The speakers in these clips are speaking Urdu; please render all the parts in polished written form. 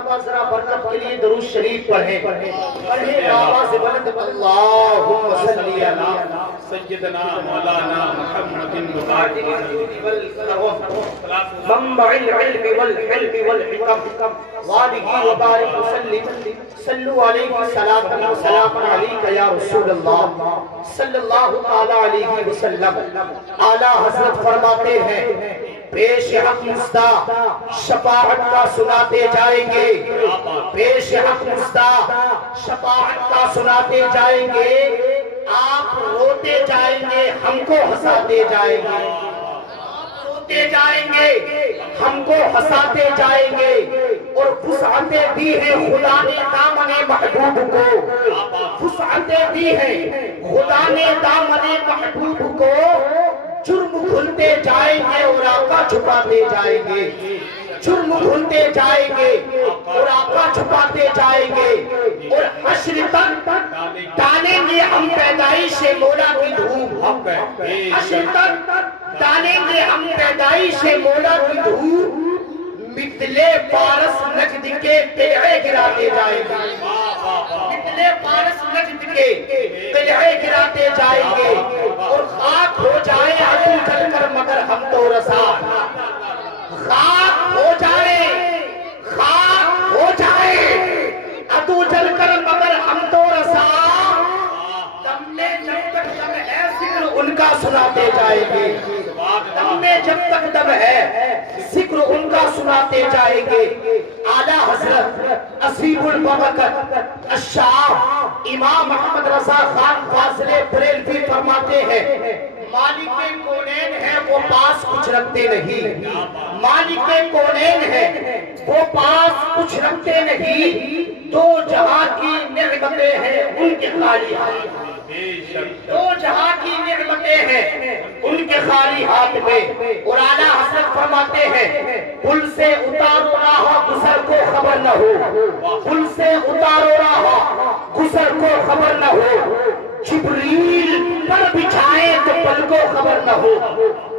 مرتبہ ذرا برکت کے لیے درود شریف پڑھیں آواز بلند اللہم صلی علی سیدنا مولانا محمد منبع العلم والحلم والحکم وآلہ وبارک وسلم صلو علیہ صلاة و سلام علیکہ یا رسول اللہ صلی اللہ علیہ وسلم۔ اعلیٰ حضرت فرماتے ہیں پیش حق مصدا شفاعت کا سناتے جائیں گے، پیش حق مصدا شفاعت کا سناتے جائیں گے، آپ روتے جائیں گے ہم کو ہنساتے جائیں گے، روتے جائیں گے ہم کو ہنساتے جائیں گے، اور وسعتیں دی ہیں خدا نے دامن محبوب کو، وسعتیں دی ہیں خدا نے دامن محبوب کو، جرم کھلتے جائیں گے اور آقا چھپاتے جائیں گے، جرم کھلتے جائیں گے اور آقا چھپاتے جائیں گے، اور حشر تک ڈالیں گے ہم پیدائش مولا کی دھوپ، حشر تک ڈالیں گے ہم پیدائش مولا کی دھوپ، مثل پارس نجد کے قلعے گراتے جائیں گے، مثل پارس نجد کے قلعے گراتے جائیں گے، اور خاک ہو جائے عدو جل کر مگر ہم تو رسا، خاک ہو جائے، خاک ہو جائے عدو جل کر مگر ہم تو رسا، دم میں جب تک دم ہے ذکر ان کا سناتے جائیں گے، دم میں جب تک دم ہے ذکر ان کا سناتے جائیں گے۔ اعلیٰ حضرت عصیب البرکت الشاہ امام محمد رضا خان فاضل بریلوی فرماتے ہیں مالک کونین ہے وہ پاس کچھ رکھتے نہیں، مالک کونین ہے وہ پاس کچھ رکھتے نہیں، دو جہاں کی نعمتیں ہیں ان کے خالی ہاتھ، دو جہاں کی نعمتیں ہیں ان کے خالی ہاتھ میں۔ اور اعلیٰ حضرت فرماتے ہیں پل سے اتارو رہا گزر کو خبر نہ ہو، پل سے اتارو رہا گزر کو خبر نہ ہو، جبریل پر بچھائے تو پل کو خبر نہ ہو،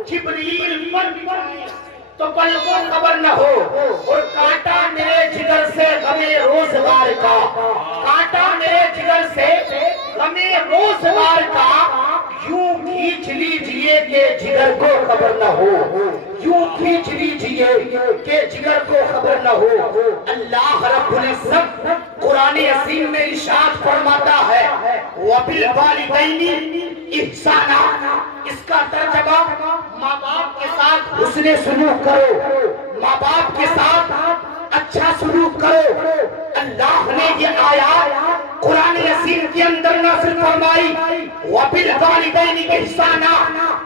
جبریل پر بچھائے تو پل کو خبر نہ ہو، اور کانٹا میرے جگر سے غمِ روزگار کا، کانٹا میرے جگر سے غمِ روزگار کا، یوں کھینچ لیجئے کہ جگر کو خبر نہ ہو، یوں کھینچ لیجئے کہ جگر کو خبر نہ ہو۔ اللہ رب العزت قرآن عظیم میں ارشاد فرماتا ہے وَبِالْوَالِدَيْنِ احسانا، اس کا ترجمہ ماں باپ کے ساتھ حسن سلوک کرو، ماں باپ کے ساتھ اچھا سلوک کرو۔ اللہ نے یہ آیات قرآن عظیم کے اندر نازل فرمائی وَبِالْوَالِدَيْنِ احسانا،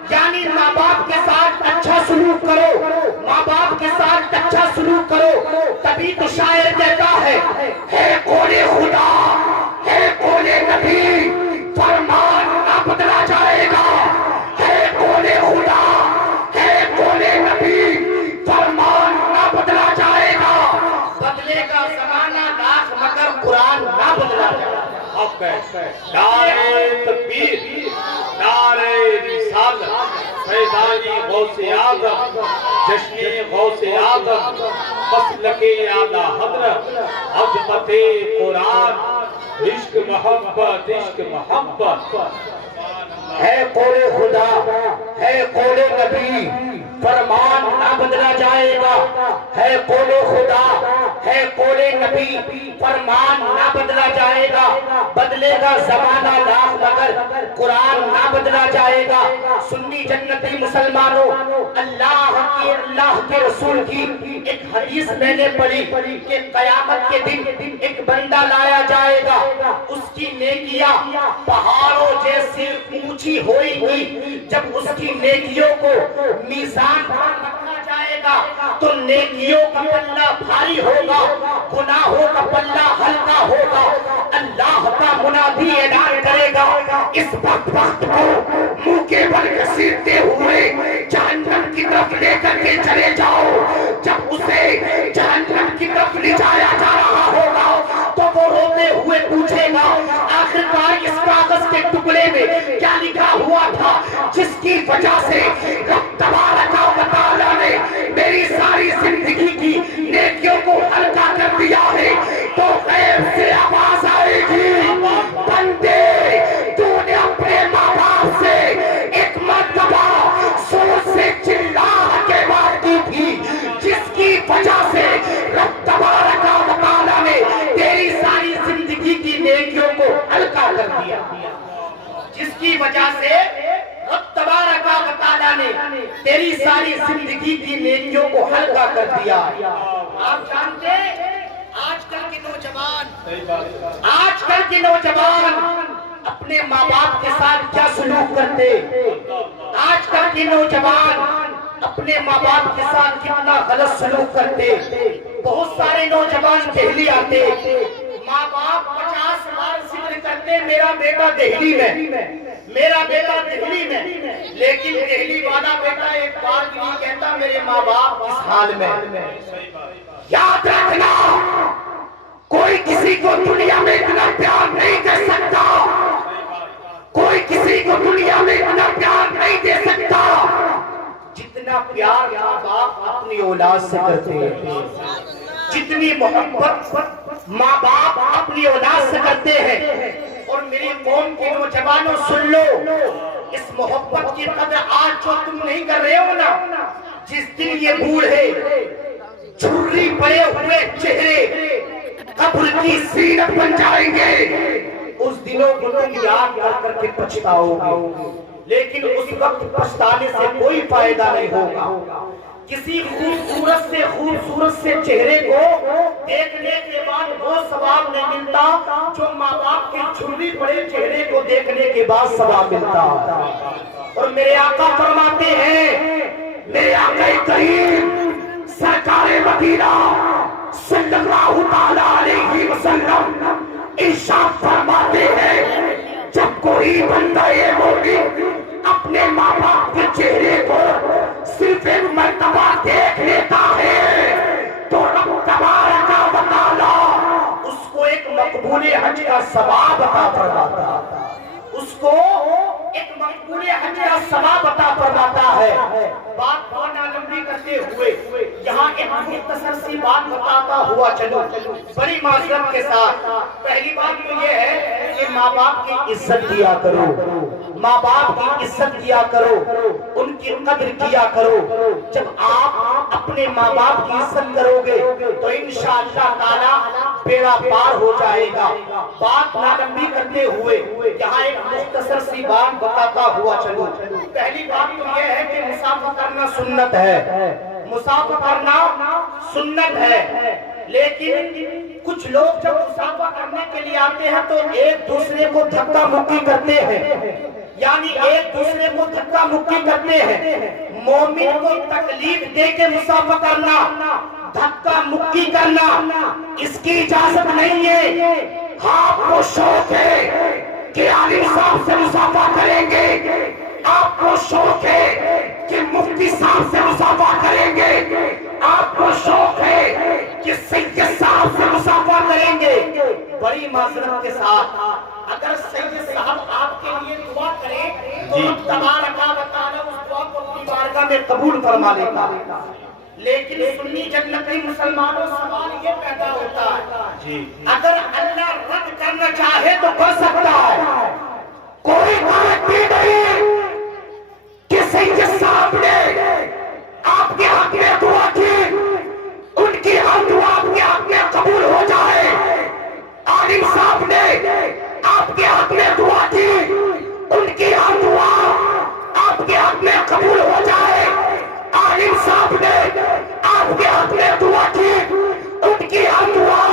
یعنی ماں باپ کے ساتھ اچھا سلوک کرو، ماں باپ کے ساتھ اچھا سلوک کرو۔ تبھی تو شاعر کہتا ہے قول خدا ہے قول نبی فرمان نہ بدلا جائے گا، ہے قول خدا ہے قول نبی فرمان نہ بدلا جائے گا، بدلے گا زمانہ لاکھ مگر قرآن نہ بدلا جائے گا۔ نعرہ تکبیر، نعرہ رسالت، فیضانی غوث اعظم، جشن غوث اعظم، مسلک اعلیٰ حضرت، عظمت قرآن، عشق محبت، عشق محبت۔ ہے قول خدا ہے قول نبی فرمان نہ بدلا جائے گا، ہے قول خدا ہے قول نبی فرمان نہ بدلا جائے گا، بدلے گا زمانہ لاکھ مگر قرآن نہ بدلا جائے گا۔ سنی جنتی مسلمانوں، اللہ کے رسول کی ایک حدیث میں نے پڑھی کہ قیامت کے دن ایک بندہ لایا جائے گا، اس کی نیکیاں پہاڑوں جیسی اونچی ہوئیں گی، جب اس کی نیکیوں کو میزان پر رکھا جائے گا تو نیکیوں کا پلہ بھاری ہوگا، گناہوں کا پلہ ہلکا ہوگا۔ اللہ کا منادی اعلان کرے گا اس بدبخت کو منہ کے بل گھسیٹتے ہوئے جہنم کی طرف لے کر کے چلے جاؤ۔ جب اسے جہنم کی طرف لے جایا جا رہا ہوگا تو وہ روتے ہوئے پوچھے گا آخرکار اس کاغذ کے ٹکڑے میں کیا لکھا ہوا تھا جس کی وجہ سے رب تبارک و تعالیٰ نے میری ساری زندگی کی نیکیوں کو ہلکا کر دیا آج کل کے نوجوان اپنے ماں باپ کے ساتھ کیا سلوک کرتے، آج کل کے نوجوان اپنے ماں باپ کے ساتھ کتنا غلط سلوک کرتے۔ بہت سارے نوجوان دہلی آتے، ماں باپ 50 بار ذکر کرتے میرا بیٹا دہلی میں، میرا بیٹا دہلی میں، لیکن دہلی والا بیٹا ایک بار بھی نہیں کہتا میرے ماں باپ اس حال میں۔ یاد رکھنا، کوئی کسی کو دنیا میں اتنا پیار نہیں دے سکتا، کوئی کسی کو دنیا میں اتنا پیار نہیں دے سکتا جتنا پیار ماں باپ اپنی اولاد سے کرتے ہیں، جتنی محبت ماں باپ اپنی اولاد سے کرتے ہیں۔ اور میری قوم کے نوجوانوں سن لو، اس محبت کی قدر آج جو تم نہیں کر رہے ہو نا، جس دن یہ بوڑھے جھرری پڑے ہوئے چہرے قبر کی زینت بن جائیں گے، اس دنوں کو تم یاد کر کر کے پچھتاؤ گے، لیکن اس وقت پچھتانے سے کوئی فائدہ نہیں ہوگا۔ کسی خوبصورت سے چہرے کو دیکھنے کے بعد وہ ثواب نہیں ملتا جو ماں باپ کے جھرری پڑے چہرے کو دیکھنے کے بعد ثواب ملتا۔ اور میرے آقا فرماتے ہیں، میرے آقا کریم سرکار مدینہ صلی اللہ تعالیٰ علیہ وسلم ارشاد فرماتے ہیں، جب کوئی بندہ یہ مومن اپنے ماں باپ کے چہرے کو صرف ایک مرتبہ دیکھ لیتا ہے تو رب تبارک و تعالیٰ اس کو ایک مقبول حج کا ثواب عطا فرماتا ہے، اس کو ایک مقبول حج کا ثواب عطا فرماتا ہے۔ بات بہت لمبی کرتے ہوئے یہاں ایک مختصر سی بات بتاتا ہوا چلو، بڑی معذرت کے ساتھ۔ پہلی بات تو یہ ہے کہ ماں باپ کی عزت کیا کرو، ماں باپ کی عزت کیا کرو، ان کی قدر کیا کرو۔ جب آپ اپنے ماں باپ کی عزت کرو گے تو انشاءاللہ تعالی بیڑا پار ہو جائے گا۔ بات نہ لمبی کرتے ہوئے یہاں ایک مختصر سی بات بتاتا ہوا چلو۔ پہلی بات تو یہ ہے کہ مسافہ کرنا سنت ہے، مسافہ کرنا سنت ہے، لیکن کچھ لوگ جب مسافہ کرنے کے لیے آتے ہیں تو ایک دوسرے کو دھکا مکی کرتے ہیں، یعنی ایک دوسرے کو دھکا مکی کرتے ہیں۔ مومن کو تکلیف دے کے مسافہ کرنا، دھکا مکی کرنا، اس کی اجازت نہیں ہے۔ آپ کو شوق ہے کہ عالم صاحب سے مسافہ کریں گے، آپ کو شوق ہے کہ مفتی صاحب سے مسافہ کریں گے، آپ کو شوق ہے کہ سید صاحب سے مسافہ کریں گے، بڑی معذرت کے ساتھ اگر سید صاحب آپ کے لیے دعا کریں تو رب تبارک و تعالی اس دعا کو اپنی بارگاہ میں قبول فرما لیتا۔ لیکن سنی جنتی مسلمانوں سوال یہ پیدا ہوتا ہے، اگر اللہ رد کرنا چاہے تو کر سکتا ہے، کوئی گارنٹی نہیں کہ سید صاحب نے آپ کے حق میں دعا کی ان کی ہر دعا آپ کے حق میں قبول ہو جائے، عالم صاحب نے آپ کے حق میں دعا کی ان کی ہر دعا آپ کے حق میں قبول ہو جائے، عالم صاحب نے آپ کے حق میں دعا کی ان کی ہر دعا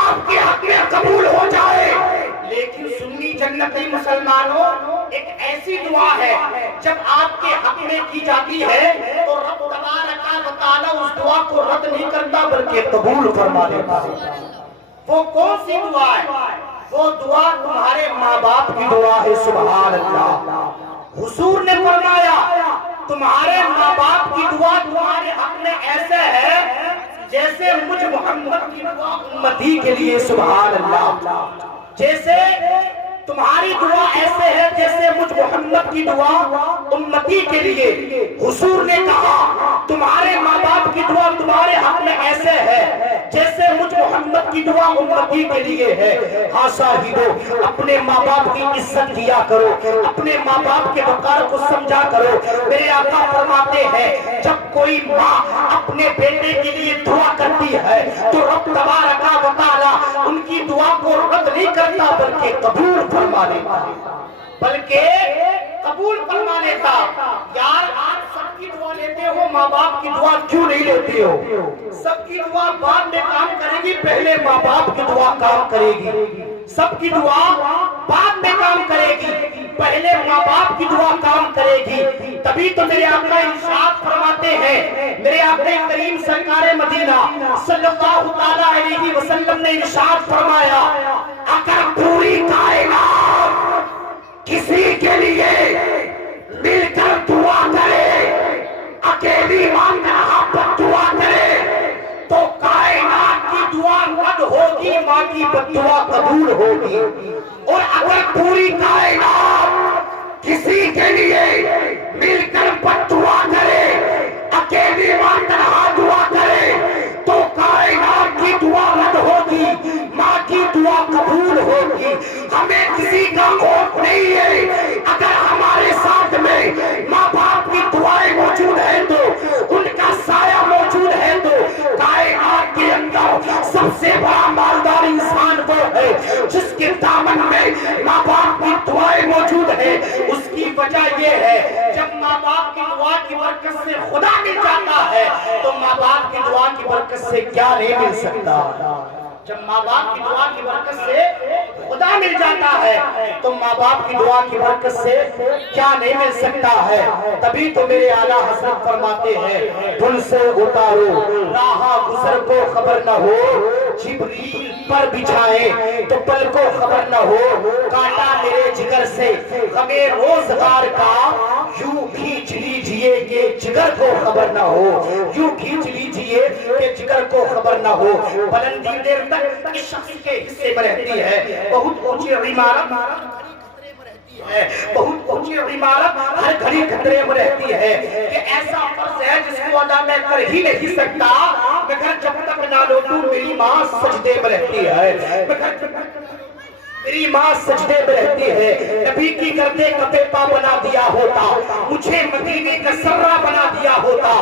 آپ کے حق میں قبول ہو جائے۔ لیکن سنی جنتی مسلمانوں ایک ایسی دعا ہے جب آپ کے حق میں کی جاتی ہے تو رب تبارک و تعالی اس دعا کو رد نہیں کرتا بلکہ قبول فرما لیتا ہے۔ وہ کون سی دعا ہے؟ وہ دعا تمہارے ماں باپ کی دعا ہے، سبحان اللہ۔ حضور نے فرمایا تمہارے ماں باپ کی دعا تمہارے حق میں ایسے ہے جیسے مجھ محمد کی دعا امتی کے لیے، سبحان اللہ۔ جیسے تمہاری دعا ایسے ہے جیسے مجھ محمد کی دعا امتی کے لیے۔ حضور نے کہا تمہارے ماں باپ کی دعا تمہارے حق میں ایسے ہے جیسے مجھ محمد کی دعا امتی کے لیے ہے۔ ہاں شاہدو، اپنے ماں باپ کی عزت کیا کرو، اپنے ماں باپ کے وقار کو سمجھا کرو۔ میرے آقا فرماتے ہیں جب کوئی ماں اپنے بیٹے کے لیے دعا کرتی ہے تو رب تبارک و تعالی ان کی دعا کو رد نہیں کرتا بلکہ قبول فرما لیتا، بلکہ قبول فرما لیتا۔ یار آج سب کی دعا لیتے ہو، ماں باپ کی دعا کیوں نہیں لیتے ہو؟ سب کی دعا بعد میں کام کرے گی، پہلے ماں باپ کی دعا کام کرے گی، سب کی دعا بعد میں کام کرے گی، پہلے ماں باپ کی دعا کام کرے گی۔ تبھی تو میرے آقا ارشاد فرماتے ہیں، میرے آقا کریم سرکار مدینہ صلی اللہ تعالیٰ علیہ وسلم نے ارشاد فرمایا، اگر پوری کائنات کسی کے لیے مل کر دعا کرے، اکیلی مانگ رہا پر دعا کرے، تو کائنات کی دعا رد ہوگی، ماں کی بددعا قبول ہوگی۔ اور اگر پوری کائنات کسی کے لیے مل کر بددعا کرے، اکیلی مانگ رہا دعا کرے، تو کائنات کی دعا رد ہوگی، ماں کی دعا قبول ہوگی۔ ہمیں کسی کا خوف نہیں ہے، اگر ہمارے ساتھ میں ماں باپ کی دعائیں موجود ہیں تو ان کا سایہ موجود ہے تو کائنات کے اندر سب سے بڑا مالدار انسان وہ ہے جس کے دامن میں ماں باپ کی دعائیں موجود ہیں۔ اس کی وجہ یہ ہے، جب ماں باپ کی دعا کی برکت سے خدا مل جاتا ہے تو ماں باپ کی دعا کی برکت سے کیا نہیں مل سکتا؟ جب ماں باپ کی دعا کی برکت سے خدا مل جاتا ہے تو ماں باپ کی دعا کی برکت سے کیا نہیں مل سکتا ہے۔ تبھی تو میرے اعلیٰ حضرت فرماتے ہیں، دل سے اتارو راہ گزر کو خبر نہ ہو، جبریل پر بچھائے تو پل کو خبر نہ ہو، کاٹا میرے جگر سے غمِ روزگار کا، یوں کھینچ لیجئے کہ جگر کو خبر نہ ہو، یوں کھینچ لیجئے کہ جگر کو خبر نہ ہو۔ بلندی دیر تک اس شخص کے حصے میں رہتی ہے، بہت اونچی عمارت بہت اونچی عمارت ہر گھڑی خطرے میں رہتی ہے، کہ ایسا فرض ہے جس کو ادا میں کر ہی نہیں سکتا، مگر جب تک نہ لوٹوں میری ماں سجدے میں رہتی ہے، میری ماں سجدے میں رہتی ہے۔ نبی کی گردے کا پیپا بنا دیا ہوتا، مجھے مدینے کا سرہ بنا دیا ہوتا۔